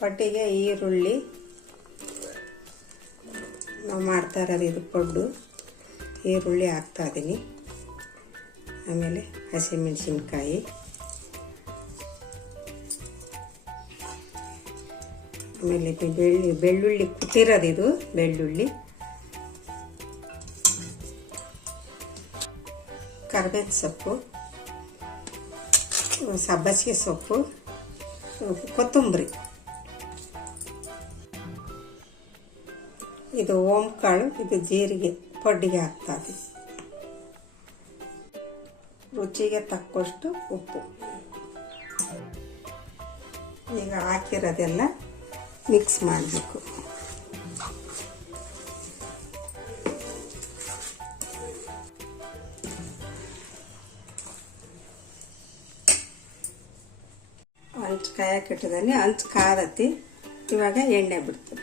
ಪಟ್ಟಿಗೆ ಈರುಳ್ಳಿ. ನಾವು ಮಾಡ್ತಾ ಇರೋದು ಪಡ್ಡು. ಈರುಳ್ಳಿ ಹಾಕ್ತಾ ಇದ್ದೀನಿ ಆಮೇಲೆ ಹಸಿಮೆಣಸಿನ್ಕಾಯಿ. ಆಮೇಲೆ ಬೆಳ್ಳಿ, ಬೆಳ್ಳುಳ್ಳಿ ಕುತ್ತಿರೋದು ಇದು, ಬೆಳ್ಳುಳ್ಳಿ. ಕರ್ಬೇವಿನ ಸೊಪ್ಪು, ಸಬ್ಬಸಿಗೆ ಸೊಪ್ಪು, ಕೊತ್ತಂಬರಿ. ಇದು ಓಂ ಕಾಳು ಇದು ಜೀರಿಗೆ ಪಡ್ಡಿಗೆ ಹಾಕ್ತದೆ ರುಚಿಗೆ ತಕ್ಕಷ್ಟು ಉಪ್ಪು. ಈಗ ಹಾಕಿರೋದೆಲ್ಲ ಮಿಕ್ಸ್ ಮಾಡಬೇಕು. ಹಂಚು ಕಾಯಕ್ಕೆ ಇಟ್ಟಿದ್ದಾನೆ ಹಂಚು ಕಾದತಿ ಇವಾಗ ಎಣ್ಣೆ ಬಿಡ್ತು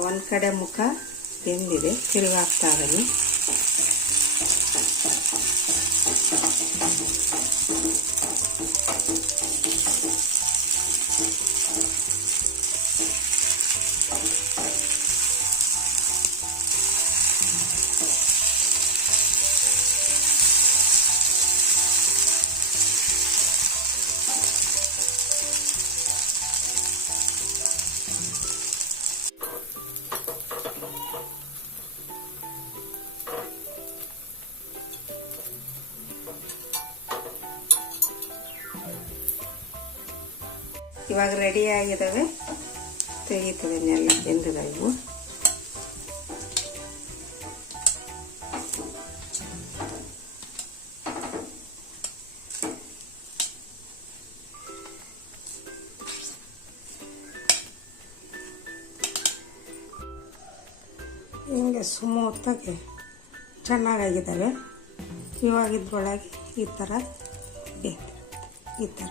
ಒಂದು ಕಡೆ ಮುಖ ಬೆಂದಿದೆ ತಿರುಗಾಕ್ತಾ ಇದ್ದಾನೆ ಇವಾಗ ರೆಡಿ ಆಗಿದ್ದಾವೆ ತೆಗೀತದೆ ನೆಲ್ಲ ಬೆಂದಿದ್ದಾವೆ ಇವು ಹಿಂಗೆ ಸ್ಮೂತಾಗಿ ಚೆನ್ನಾಗಾಗಿದ್ದಾವೆ ಇವಾಗಿದ್ರೊಳಗೆ ಈ ಥರ ಈ ಥರ.